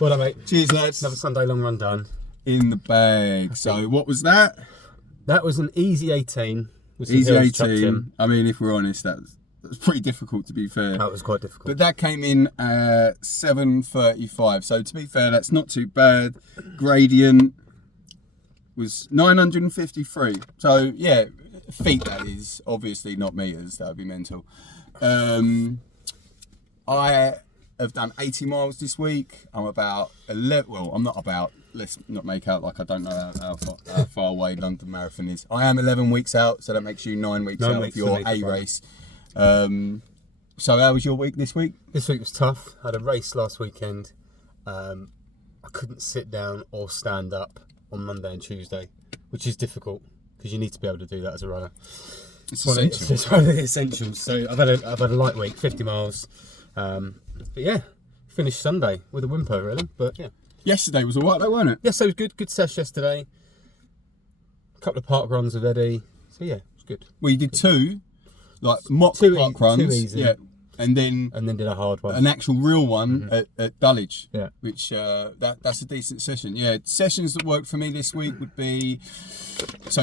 Well done, mate. Cheers, lads. Another Sunday long run done. In the bag. So what was that? That was an easy 18. With some Easy hills chucked 18. in. I mean, if we're honest, that was pretty difficult, to be fair. That was quite difficult. But that came in at 7:35. So to be fair, that's not too bad. Gradient was 953. So yeah, feet that is. Obviously not meters. That would be mental. I have done 80 miles this week. I'm about 11. Well, I'm not about. Let's not make out like I don't know how far away London Marathon is. I am 11 weeks out, so that makes you 9 weeks out of your A race. So how was your week this week? This week was tough. I had a race last weekend. I couldn't sit down or stand up on Monday and Tuesday, which is difficult because you need to be able to do that as a runner. It's essential. It's one of the essentials. So I've had a light week, 50 miles. But yeah, finished Sunday with a whimper really. But yeah. Yesterday was alright though, wasn't it? Yes, it was good. Good sesh yesterday. A couple of park runs with Eddie. So yeah, it was good. We did two, like mock park runs. 2 easy. Yeah. And then did a hard one. An actual real one at Dulwich. Yeah. Which that's a decent session. Yeah. Sessions that worked for me this week would be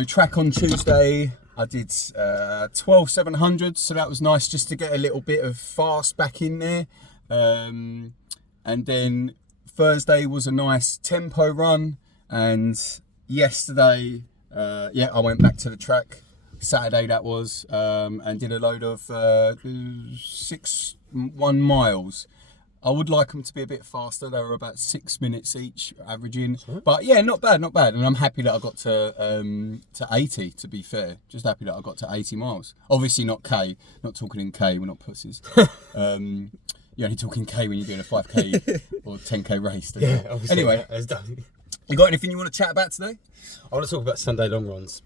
track on Tuesday. I did 12,700, so that was nice just to get a little bit of fast back in there. And then Thursday was a nice tempo run, and yesterday, I went back to the track. Saturday that was, and did a load of 6-1 miles. I would like them to be a bit faster. They were about 6 minutes each, averaging. But yeah, not bad. And I'm happy that I got to 80. To be fair, just happy that I got to 80 miles. Obviously not K. Not talking in K. We're not pussies. You're only talking K when you're doing a 5K or 10K race. Yeah, obviously. Anyway, it's done. You got anything you want to chat about today? I want to talk about Sunday long runs.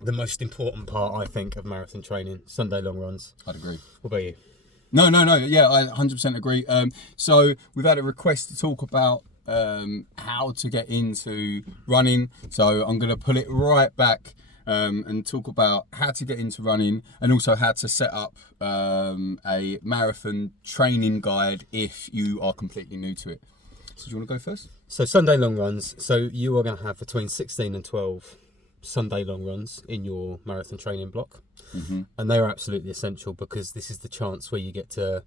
The most important part, I think, of marathon training, Sunday long runs. I'd agree. What about you? No. Yeah, I 100% agree. So we've had a request to talk about how to get into running. So I'm going to pull it right back and talk about how to get into running, and also how to set up a marathon training guide if you are completely new to it. So do you want to go first? So Sunday long runs. So you are going to have between 16 and 12 Sunday long runs in your marathon training block. And they are absolutely essential because this is the chance where you get to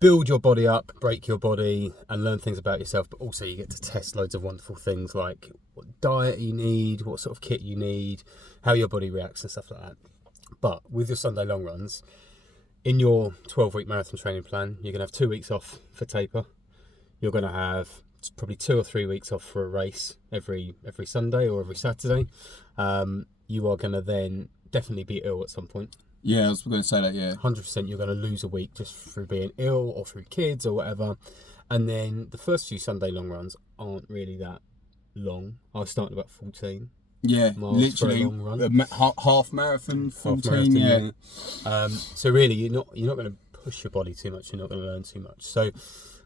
build your body up, break your body, and learn things about yourself, but also you get to test loads of wonderful things like what diet you need, what sort of kit you need, how your body reacts and stuff like that. But with your Sunday long runs, in your 12-week marathon training plan, you're going to have 2 weeks off for taper. You're going to have probably 2 or 3 weeks off for a race every Sunday or every Saturday. You are going to then definitely be ill at some point. Yeah, I was going to say that, yeah. 100% you're going to lose a week just through being ill or through kids or whatever. And then the first few Sunday long runs aren't really that long. I was starting about 14. Yeah, miles literally for a long run. half marathon, 14, Half marathon, so really you're not going to push your body too much, you're not going to learn too much. So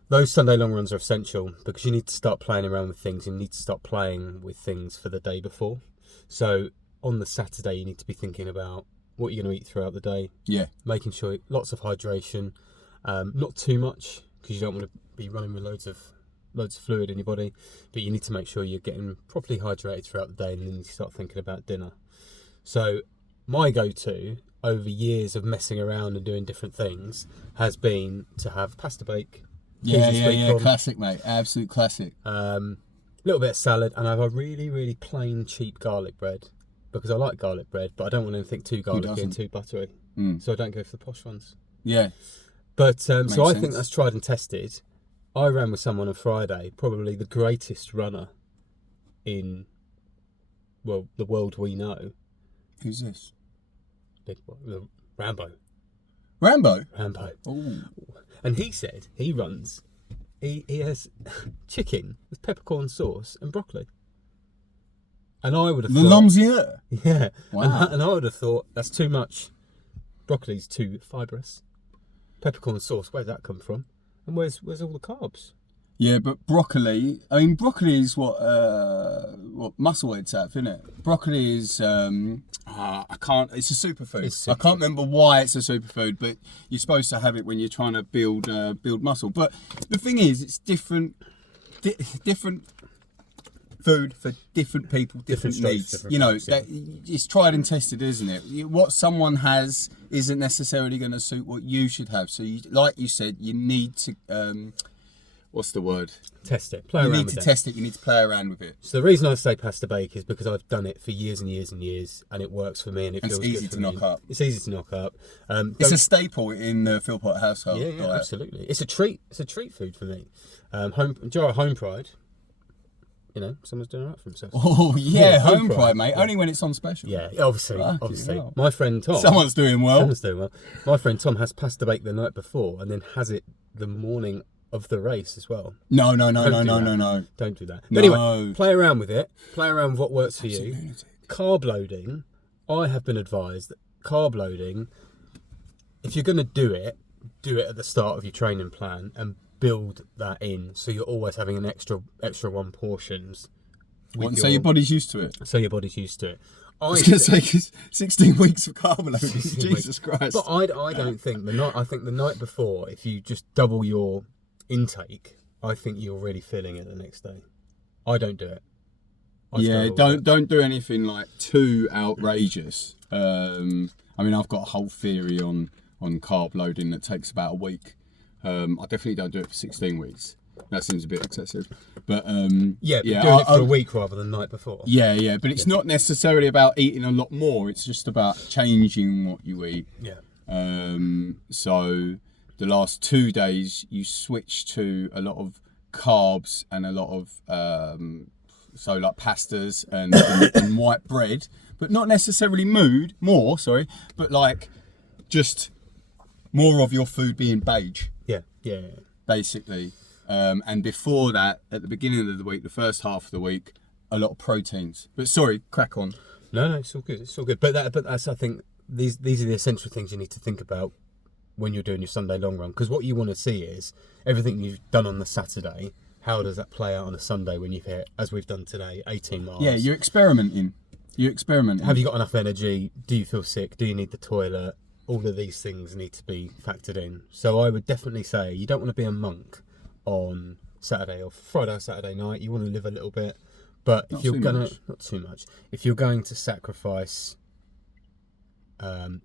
those Sunday long runs are essential because you need to start playing around with things. You need to start playing with things for the day before. So on the Saturday you need to be thinking about what you're going to eat throughout the day. Yeah. Making sure lots of hydration, not too much because you don't want to be running with loads of fluid in your body, but you need to make sure you're getting properly hydrated throughout the day, and then you start thinking about dinner. So my go-to over years of messing around and doing different things has been to have pasta bake. Yeah, classic, mate. Absolute classic. Little bit of salad, and I have a really, really plain, cheap garlic bread because I like garlic bread, but I don't want anything too garlicky and too buttery, so I don't go for the posh ones. Yeah. But so I think that's tried and tested. I ran with someone on Friday, probably the greatest runner in, well, the world we know. Who's this? Rambo. Rambo? Rambo. Ooh. And he said he runs, he has chicken with peppercorn sauce and broccoli. And I would have thought... The Lomzier? Yeah. Wow. And I would have thought, that's too much. Broccoli's too fibrous. Peppercorn sauce, where'd that come from? And where's all the carbs? Yeah, but broccoli. I mean, broccoli is what Muscleheads have, isn't it? Broccoli is I can't. It's a superfood. I can't remember why it's a superfood, but you're supposed to have it when you're trying to build muscle. But the thing is, it's different different food for different people, different strokes, needs. different You know, strokes, yeah. it's tried and tested, isn't it? What someone has isn't necessarily going to suit what you should have. So, like you said, you need to. What's the word? Test it. Play You around need with to it. test it. You need to play around with it. So the reason I say pasta bake is because I've done it for years and years and years, and it works for me, and it And feels it's easy good for to me. knock up. It's easy to knock up. It's Don't- a staple in the Philpott household. yeah, diet. absolutely. It's a treat. It's a treat food for me. Jar of Home Pride. You know, someone's doing all right for himself. Oh yeah, Yeah, home home pride, pride, mate. yeah. Only when it's on special. Yeah, obviously. Fucking hell. My friend Tom. Someone's doing well. Someone's doing well. My friend Tom has pasta bake the night before, and then has it the morning of the race as well. No. Don't do that. Don't do that. But No. anyway, play around with it. Play around with what works for you. Lunatic. Carb loading. I have been advised that carb loading, if you're going to do it at the start of your training plan and build that in, so you're always having an extra one portions. with So your body's used to it. so your body's used to it. I was going to say 'cause 16 weeks of carb loading. Jesus Christ. But I don't think I think the night before, if you just double your intake, I think you're really feeling it the next day. I don't do it. I Yeah, struggle with it. don't do anything like too outrageous. I mean, I've got a whole theory on carb loading that takes about a week. I definitely don't do it for 16 weeks. That seems a bit excessive. But doing it for I- a week rather than the night before. Yeah, but it's not necessarily about eating a lot more. It's just about changing what you eat. Yeah. So the last 2 days you switch to a lot of carbs and a lot of so like pastas and white bread, but not necessarily but like just more of your food being beige, Yeah. basically. And before that, at the beginning of the week, the first half of the week, a lot of proteins. But sorry, crack on. No, it's all good. It's all good. But that's, I think these are the essential things you need to think about when you're doing your Sunday long run. Because what you want to see is everything you've done on the Saturday. How does that play out on a Sunday when you've hit, as we've done today, 18 miles? Yeah, you're experimenting. Have you got enough energy? Do you feel sick? Do you need the toilet? All of these things need to be factored in. So I would definitely say you don't want to be a monk on Saturday or Friday or Saturday night. You want to live a little bit. But Not if you're too gonna much. not too much. If you're going to sacrifice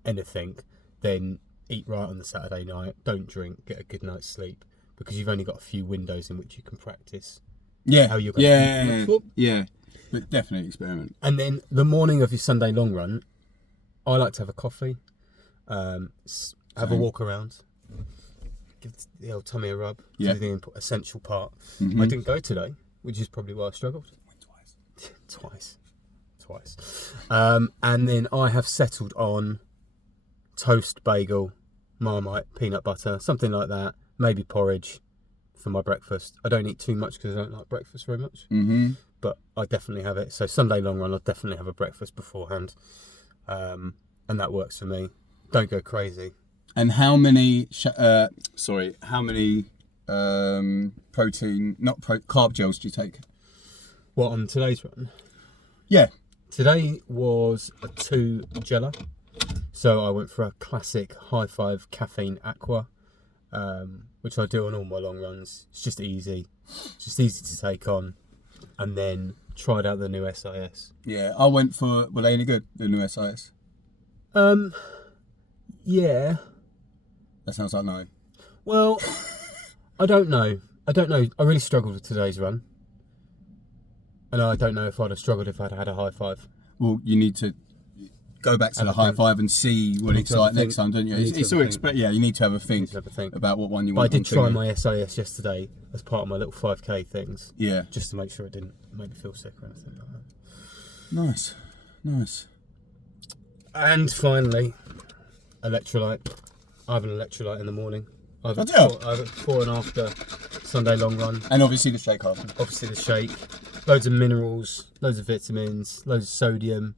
anything, then eat right on the Saturday night. Don't drink. Get a good night's sleep, because you've only got a few windows in which you can practice. Yeah, How you're gonna- yeah. But definitely experiment. And then the morning of your Sunday long run, I like to have a coffee, have a Same. walk around, give the old tummy a rub, Yeah. do the essential part. Mhm. I didn't go today, which is probably why I struggled. Twice. And then I have settled on toast, bagel, Marmite, peanut butter, something like that. Maybe porridge for my breakfast. I don't eat too much because I don't like breakfast very much. Mm-hmm. But I definitely have it. So Sunday long run, I'll definitely have a breakfast beforehand. And that works for me. Don't go crazy. And how many? Carb gels do you take? What, on today's run? Yeah. Today was a 2 Gela. So I went for a classic High Five Caffeine Aqua, which I do on all my long runs. It's just easy. It's just easy to take on. And then tried out the new SIS. Yeah, I went for. Were they any good? The new SIS. Yeah. That sounds like no. Well, I don't know. I really struggled with today's run. And I don't know if I'd have struggled if I'd had a High Five. Well, you need to go back to Have the a High think. Five and see what Need it's to have a like next think. time, don't you? You need It's to all have a think. yeah, you need to have a think, Need to have a think. about what one you But I want. did on try thingy. my SIS yesterday as part of my little 5k things, Yeah. just to make sure it didn't make me feel sick or anything like that. Nice. And finally, electrolyte. I have an electrolyte in the morning. I have Oh, it do you? before, I have it before and after Sunday long run. And obviously the shake after. Obviously the shake, loads of minerals, loads of vitamins, loads of sodium,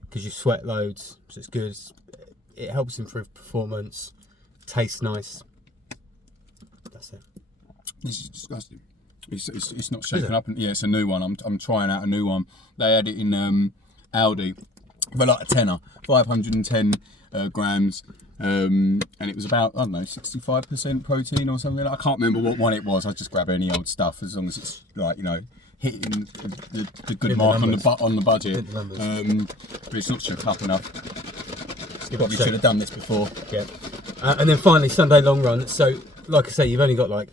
because you sweat loads, so it's good. It helps improve performance, tastes nice. That's it. This is disgusting. It's not shaken it? up. Yeah, it's a new one. I'm trying out a new one. They had it in Aldi for like a tenner, 510 grams. And it was about, I don't know, 65% protein or something. I can't remember what one it was. I just grab any old stuff as long as it's like, you know, hitting the good mark on the budget. But it's not shook up enough. Probably should have done this before. Yeah. And then finally, Sunday long run. So, like I say, you've only got like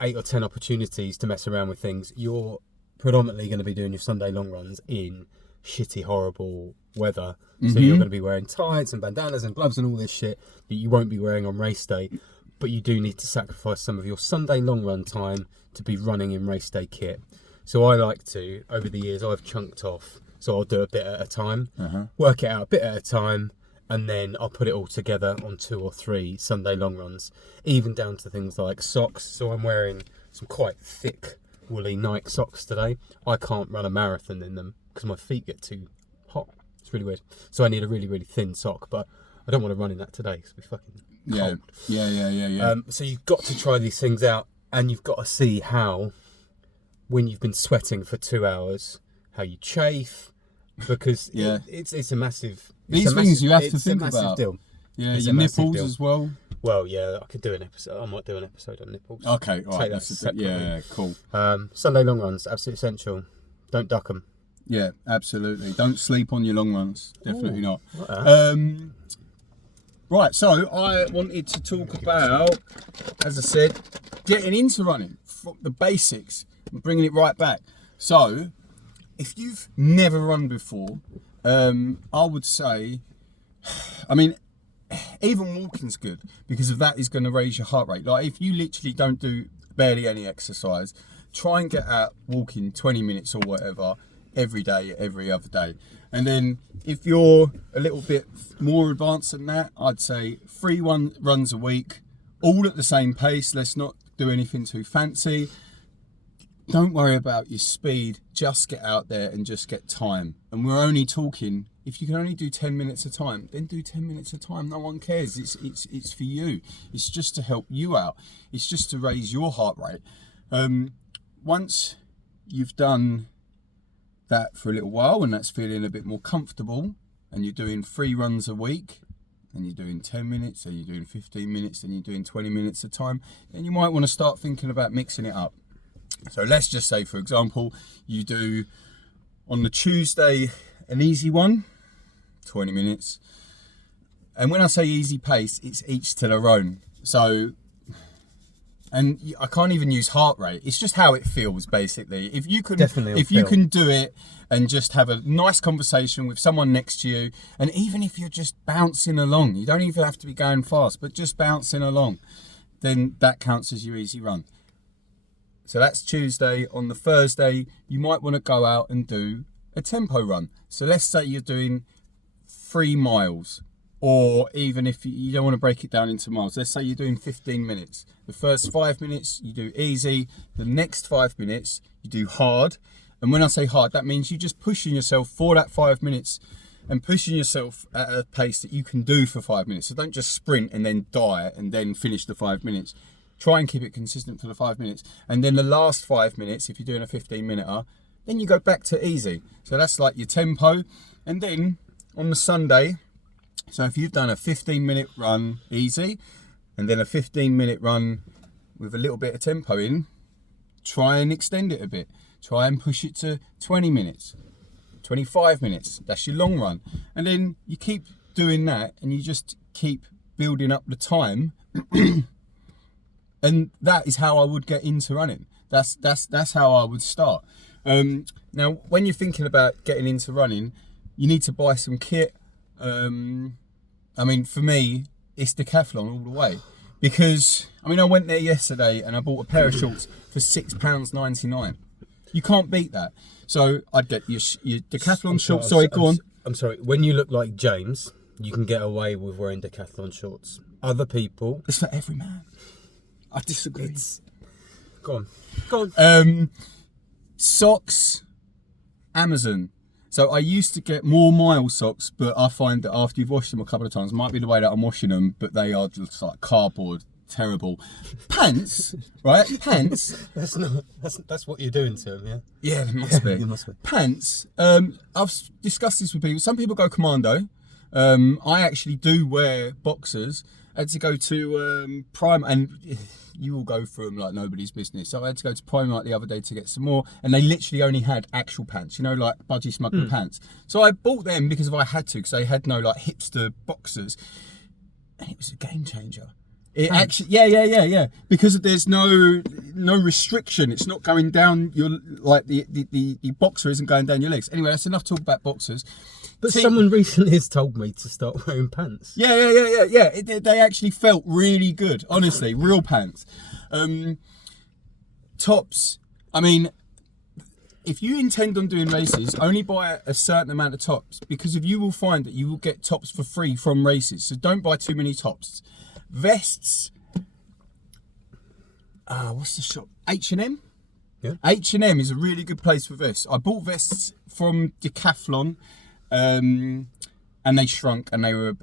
8 or 10 opportunities to mess around with things. You're predominantly going to be doing your Sunday long runs in shitty, horrible weather. So you're going to be wearing tights and bandanas and gloves and all this shit that you won't be wearing on race day. But you do need to sacrifice some of your Sunday long run time to be running in race day kit. So I like to, over the years, I've chunked off. So I'll do a bit at a time, work it out a bit at a time, and then I'll put it all together on 2 or 3 Sunday long runs, even down to things like socks. So I'm wearing some quite thick, woolly Nike socks today. I can't run a marathon in them because my feet get too hot. It's really weird. So I need a really, really thin sock, but I don't want to run in that today because it'll be fucking cold. Yeah. So you've got to try these things out, and you've got to see how, when you've been sweating for 2 hours, how you chafe, because it's a massive... These things you have to think about. It's a massive deal. Yeah, your nipples as well. Well, yeah, I could do an episode. I might do an episode on nipples. Okay, all right. Yeah, cool. Sunday long runs, absolutely essential. Don't duck them. Yeah, absolutely. Don't sleep on your long runs. Definitely not. Right, so I wanted to talk about, as I said, getting into running, the basics, and bringing it right back. So, if you've never run before, I would say, I mean, even walking's good, because of that is going to raise your heart rate. Like, if you literally don't do barely any exercise, try and get out walking 20 minutes or whatever every day, every other day. And then if you're a little bit more advanced than that, I'd say 3 runs a week, all at the same pace. Let's not do anything too fancy. Don't worry about your speed, just get out there and just get time. And we're only talking, if you can only do 10 minutes a time, then do 10 minutes a time. No one cares. It's for you. It's just to help you out. It's just to raise your heart rate. Once you've done that for a little while and that's feeling a bit more comfortable, and you're doing 3 runs a week, and you're doing 10 minutes, and you're doing 15 minutes, and you're doing 20 minutes a time, then you might want to start thinking about mixing it up. So let's just say, for example, you do on the Tuesday an easy one, 20 minutes. And when I say easy pace, it's each to their own. So, and I can't even use heart rate. It's just how it feels, basically. If you can, you can do it and just have a nice conversation with someone next to you, and even if you're just bouncing along, you don't even have to be going fast, but just bouncing along, then that counts as your easy run. So that's Tuesday. On the Thursday, you might want to go out and do a tempo run. So let's say you're doing 3 miles, or even if you don't want to break it down into miles, let's say you're doing 15 minutes. The first 5 minutes, you do easy. The next 5 minutes, you do hard. And when I say hard, that means you're just pushing yourself for that 5 minutes and pushing yourself at a pace that you can do for 5 minutes. So don't just sprint and then die and then finish the 5 minutes. Try and keep it consistent for the 5 minutes. And then the last 5 minutes, if you're doing a 15-minute, then you go back to easy. So that's like your tempo. And then on the Sunday, so if you've done a 15-minute run easy, and then a 15-minute run with a little bit of tempo in, try and extend it a bit. Try and push it to 20 minutes, 25 minutes. That's your long run. And then you keep doing that, and you just keep building up the time. And that is how I would get into running. That's how I would start. Now, when you're thinking about getting into running, you need to buy some kit. I mean, for me, it's Decathlon all the way. Because, I mean, I went there yesterday and I bought a pair of shorts for £6.99. You can't beat that. So I'd get your Decathlon shorts. Sorry, go on. I'm sorry. When you look like James, you can get away with wearing Decathlon shorts. Other people... It's for every man. I disagree. Go on. Socks, Amazon. So I used to get more mile socks, but I find that after you've washed them a couple of times, it might be the way that I'm washing them, but they are just like cardboard, terrible. Pants, right? Pants. That's what you're doing to them, yeah? Yeah, it must be. It must be. Pants. I've discussed this with people. Some people go commando, I actually do wear boxers. I had to go to Prime, and you will go through them like nobody's business. So I had to go to Primark the other day to get some more, and they literally only had actual pants, you know, like budgie smuggler pants. So I bought them because I had to, because they had no like hipster boxers, and it was a game changer. It actually, yeah. Because there's no restriction. It's not going down your, like the boxer isn't going down your legs. Anyway, that's enough talk about boxers. But someone recently has told me to start wearing pants. Yeah. They actually felt really good, honestly, real pants. Tops. I mean, if you intend on doing races, only buy a certain amount of tops, because if you will find that you will get tops for free from races. So don't buy too many tops. Vests. What's the shop? H&M. Yeah. H&M is a really good place for vests. I bought vests from Decathlon, and they shrunk, and they were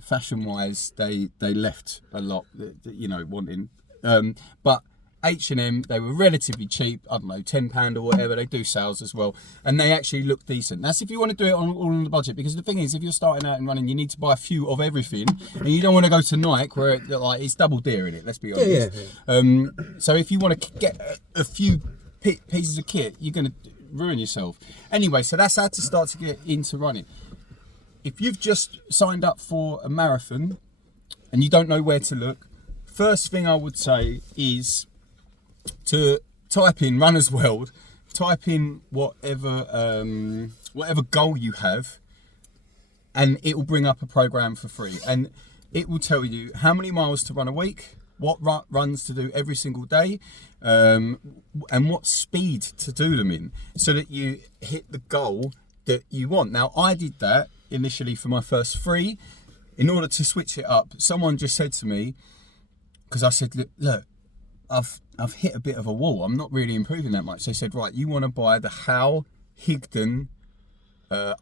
fashion-wise, they left a lot, you know, wanting. But H&M, they were relatively cheap. I don't know, £10 or whatever. They do sales as well, and they actually look decent. That's if you want to do it all on the budget, because the thing is, if you're starting out and running, you need to buy a few of everything, and you don't want to go to Nike where it's double deer in it. Let's be honest. Yeah. So if you want to get a few pieces of kit, you're going to ruin yourself. Anyway, so that's how to start to get into running. If you've just signed up for a marathon and you don't know where to look, first thing I would say is to type in Runner's World, type in whatever goal you have, and it will bring up a program for free, and it will tell you how many miles to run a week, what runs to do every single day, and what speed to do them in, so that you hit the goal that you want. Now, I did that initially for my first 3. In order to switch it up, someone just said to me, because I said, look, I've hit a bit of a wall. I'm not really improving that much. They said, right, you want to buy the Hal Higdon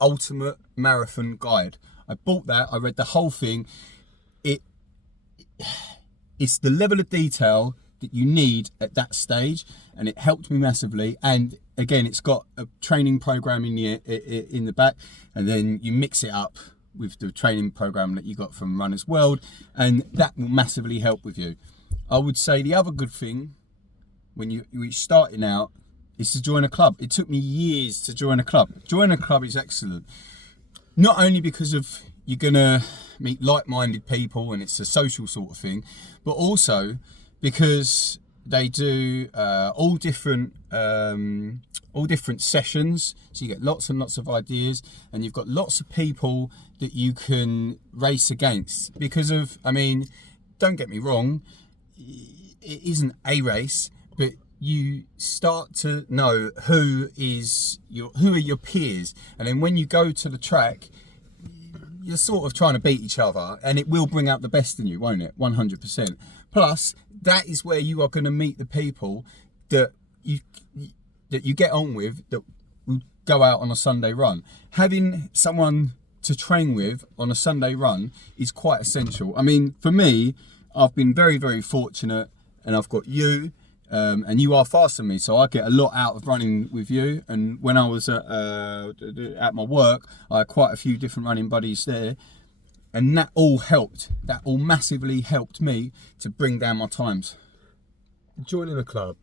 Ultimate Marathon Guide. I bought that. I read the whole thing. It's the level of detail that you need at that stage, and it helped me massively. And again, it's got a training program in the back, and then you mix it up with the training program that you got from Runner's World, and that will massively help with you. I would say the other good thing when you're starting out is to join a club. It took me years to join a club. Joining a club is excellent, not only because of you're gonna meet like-minded people and it's a social sort of thing, but also because they do all different sessions, so you get lots and lots of ideas, and you've got lots of people that you can race against. Because of, I mean, don't get me wrong, it isn't a race, but you start to know who are your peers, and then when you go to the track, you're sort of trying to beat each other, and it will bring out the best in you, won't it? 100%. Plus, that is where you are going to meet the people that you get on with, that will go out on a Sunday run. Having someone to train with on a Sunday run is quite essential. I mean, for me, I've been very, very fortunate, and I've got you, and you are faster than me, so I get a lot out of running with you. And when I was at my work, I had quite a few different running buddies there, and that all helped. That all massively helped me to bring down my times. Joining a club.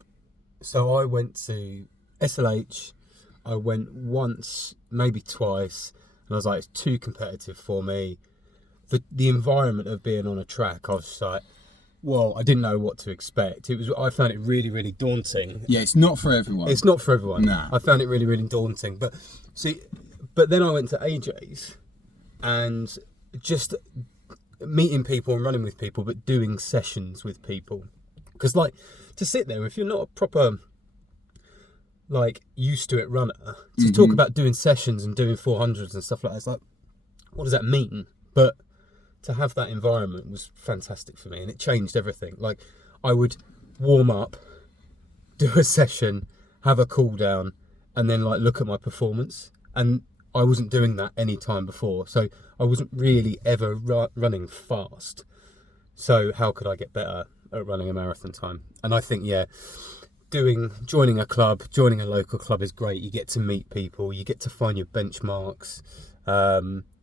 So I went to SLH. I went once, maybe twice, and I was like, it's too competitive for me. The environment of being on a track, I was just like, well, I didn't know what to expect. I found it really, really daunting. Yeah, it's not for everyone. It's not for everyone. Nah. I found it really, really daunting. But then I went to AJ's, and just meeting people and running with people, but doing sessions with people. Because, like, to sit there, if you're not a proper, like, used to it runner, to talk about doing sessions and doing 400s and stuff like that, it's like, what does that mean? But to have that environment was fantastic for me, and it changed everything. Like, I would warm up, do a session, have a cool down, and then, like, look at my performance. And I wasn't doing that any time before, so I wasn't really ever running fast. So how could I get better at running a marathon time? And I think, yeah, joining a club, joining a local club is great. You get to meet people, you get to find your benchmarks.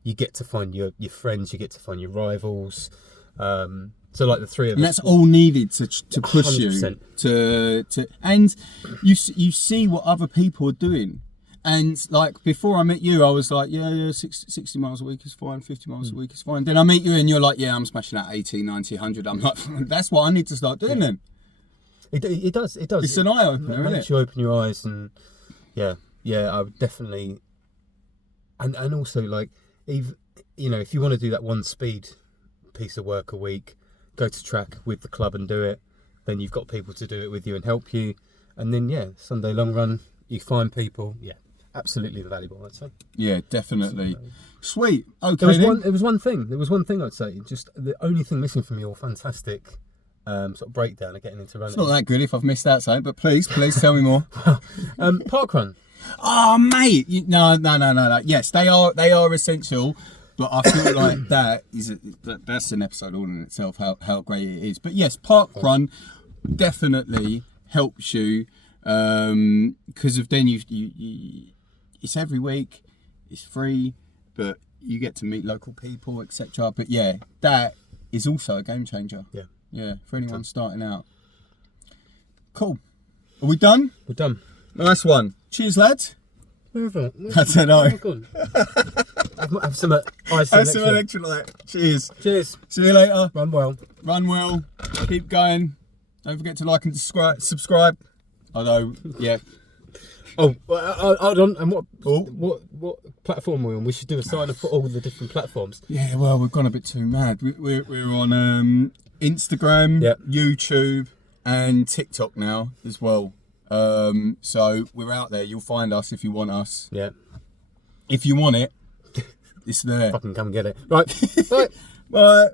you get to find your friends, you get to find your rivals. So like the three of and us. that's all needed to push 100%. you to and you see what other people are doing. And like before I met you, I was like, yeah, 60 miles a week is fine, 50 miles a week is fine. Then I meet you and you're like, yeah, I'm smashing out 80, 90, 100. I'm like, that's what I need to start doing then. It does. It's an eye opener, It isn't makes it? you open your eyes, and yeah, I would definitely, and also like, even, you know, if you want to do that one speed piece of work a week, go to track with the club and do it. Then you've got people to do it with you and help you, and then Sunday long run, you find people, absolutely valuable, I'd say. Yeah, definitely. Sweet. Okay. There was one thing I'd say. Just the only thing missing from your fantastic sort of breakdown of getting into running. It's not that good if I've missed out something, but please tell me more. Parkrun. Oh, mate. No. Yes, they are essential, but I feel like that's an episode all in itself, how great it is. But yes, parkrun definitely helps you because of then you it's every week, it's free, but you get to meet local people, etc. But yeah, that is also a game changer. Yeah, for anyone starting out. Cool. Are we done? We're done. Nice one. Cheers, lads. Wherever. I don't know. Have some ice. Have some electrolyte. Cheers. Cheers. See you later. Run well. Run well. Keep going. Don't forget to like and subscribe. Although, yeah. Oh, hold on. And what platform are we on? We should do a sign up for all the different platforms. Yeah, well, we've gone a bit too mad. We're on Instagram, YouTube, and TikTok now as well. So we're out there. You'll find us if you want us. Yeah. If you want it, it's there. Fucking come get it. Right. Bye. Bye.